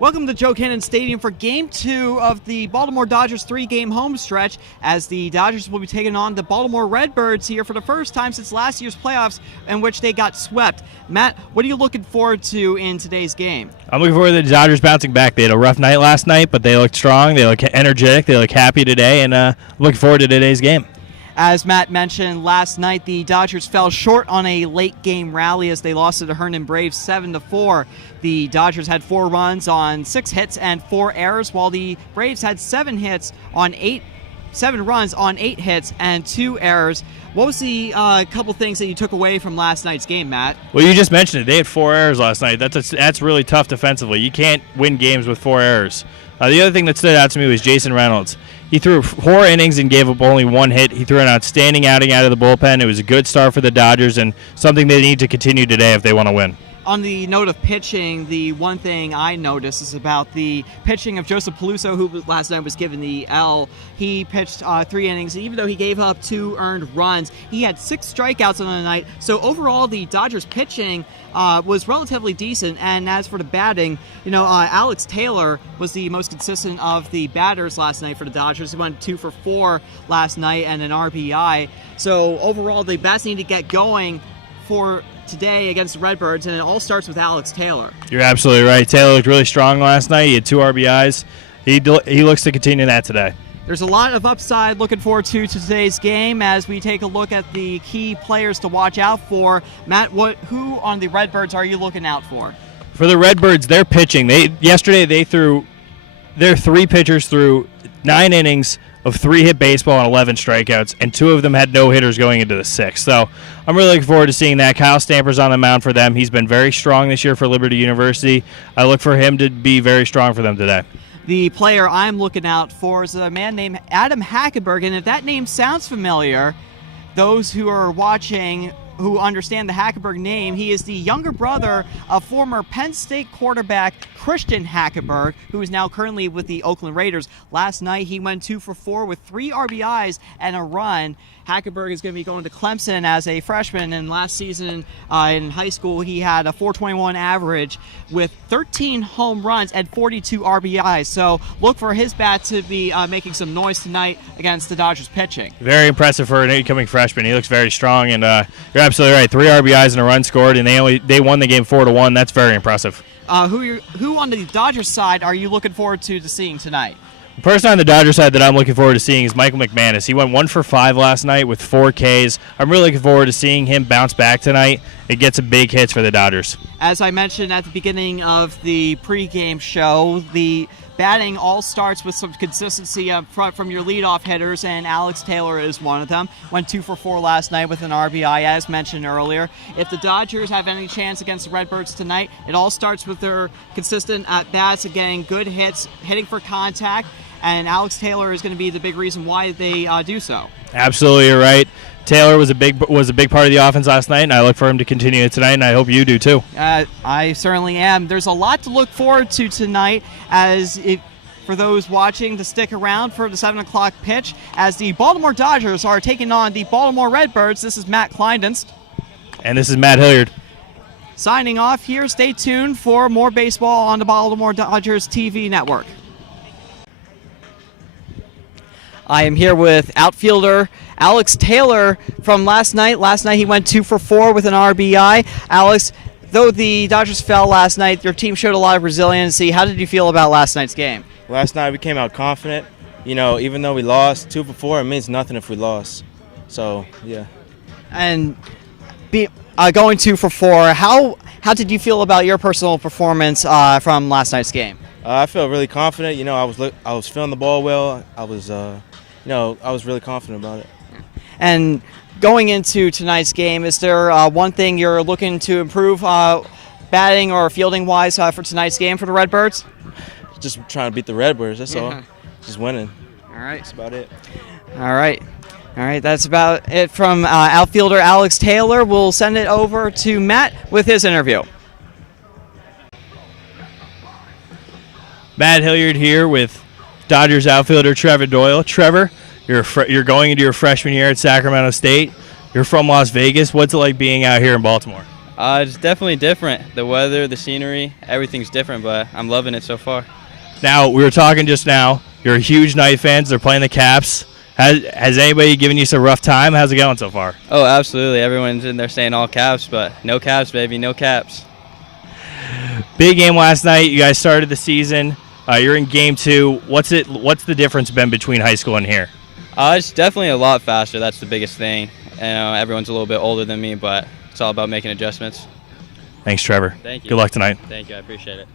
Welcome to Joe Cannon Stadium for Game 2 of the Baltimore Dodgers 3-game home stretch, as the Dodgers will be taking on the Baltimore Redbirds here for the first time since last year's playoffs, in which they got swept. Matt, what are you looking forward to in today's game? I'm looking forward to the Dodgers bouncing back. They had a rough night last night, but they looked strong, they look energetic, they look happy today, and looking forward to today's game. As Matt mentioned, last night the Dodgers fell short on a late-game rally as they lost to the Herndon Braves 7-4. The Dodgers had 4 runs on 6 hits and 4 errors, while the Braves had 7 runs on 8 hits and 2 errors. What was the couple things that you took away from last night's game, Matt? Well, you just mentioned it. They had 4 errors last night. That's really tough defensively. You can't win games with 4 errors. The other thing that stood out to me was Jason Reynolds. He threw 4 innings and gave up only 1 hit. He threw an outstanding outing out of the bullpen. It was a good start for the Dodgers and something they need to continue today if they want to win. On the note of pitching, the one thing I noticed is about the pitching of Joseph Peluso, who last night was given the L. He pitched 3 innings, and even though he gave up 2 earned runs, he had 6 strikeouts on the night. So overall, the Dodgers pitching was relatively decent. And as for the batting, Alex Taylor was the most consistent of the batters last night for the Dodgers. He went 2 for 4 last night and an RBI. So overall, the bats need to get going for today against the Redbirds, and it all starts with Alex Taylor. You're absolutely right. Taylor looked really strong last night. He had 2 RBIs. He looks to continue that today. There's a lot of upside looking forward to today's game as we take a look at the key players to watch out for. Matt, who on the Redbirds are you looking out for? For the Redbirds, they're pitching. Yesterday their 3 pitchers threw 9 innings of 3-hit baseball and 11 strikeouts, and 2 of them had no hitters going into the 6th. So I'm really looking forward to seeing that. Kyle Stamper's on the mound for them. He's been very strong this year for Liberty University. I look for him to be very strong for them today. The player I'm looking out for is a man named Adam Hackenberg, and if that name sounds familiar, those who are watching who understand the Hackenberg name, he is the younger brother of former Penn State quarterback Christian Hackenberg, who is now currently with the Oakland Raiders. Last night he went 2 for 4 with 3 RBIs and a run. Hackenberg is going to be going to Clemson as a freshman, and last season in high school he had a .421 average with 13 home runs and 42 RBIs. So look for his bat to be making some noise tonight against the Dodgers pitching. Very impressive for an incoming freshman. He looks very strong, and you're absolutely right. 3 RBIs and a run scored, and they won the game 4-1. That's very impressive. Who on the Dodgers side are you looking forward to seeing tonight? The person on the Dodgers side that I'm looking forward to seeing is Michael McManus. He went 1 for 5 last night with 4 Ks. I'm really looking forward to seeing him bounce back tonight and get some big hits for the Dodgers. As I mentioned at the beginning of the pregame show, the batting all starts with some consistency up front from your leadoff hitters, and Alex Taylor is one of them. Went 2 for 4 last night with an RBI, as mentioned earlier. If the Dodgers have any chance against the Redbirds tonight, it all starts with their consistent at-bats of getting good hits, hitting for contact, and Alex Taylor is going to be the big reason why they do so. Absolutely, you're right. Taylor was a big part of the offense last night, and I look for him to continue it tonight, and I hope you do too. I certainly am. There's a lot to look forward to tonight, for those watching to stick around for the 7 o'clock pitch, as the Baltimore Dodgers are taking on the Baltimore Redbirds. This is Matt Klinedinst. And this is Matt Hilliard. Signing off here. Stay tuned for more baseball on the Baltimore Dodgers TV network. I am here with outfielder Alex Taylor from last night. Last night he went 2 for 4 with an RBI. Alex, though the Dodgers fell last night, your team showed a lot of resiliency. How did you feel about last night's game? Last night we came out confident. Even though we lost 2 for 4, it means nothing if we lost. So, yeah. And going 2 for 4, how did you feel about your personal performance from last night's game? I feel really confident. I was feeling the ball well. I was really confident about it. And going into tonight's game, is there one thing you're looking to improve batting or fielding-wise for tonight's game for the Redbirds? Just trying to beat the Redbirds, that's all. Just winning. All right. That's about it. All right, that's about it from outfielder Alex Taylor. We'll send it over to Matt with his interview. Matt Hilliard here with Dodgers outfielder Trevor Doyle. Trevor, you're going into your freshman year at Sacramento State. You're from Las Vegas. What's it like being out here in Baltimore? It's definitely different. The weather, the scenery, everything's different, but I'm loving it so far. Now, we were talking just now. You're a huge Knight fans. They're playing the Caps. Has anybody given you some rough time? How's it going so far? Oh, absolutely. Everyone's in there saying all Caps, but no Caps, baby, no Caps. Big game last night. You guys started the season. You're in game 2. What's the difference been between high school and here? It's definitely a lot faster. That's the biggest thing. Everyone's a little bit older than me, but it's all about making adjustments. Thanks, Trevor. Thank you. Good luck tonight. Thank you. I appreciate it.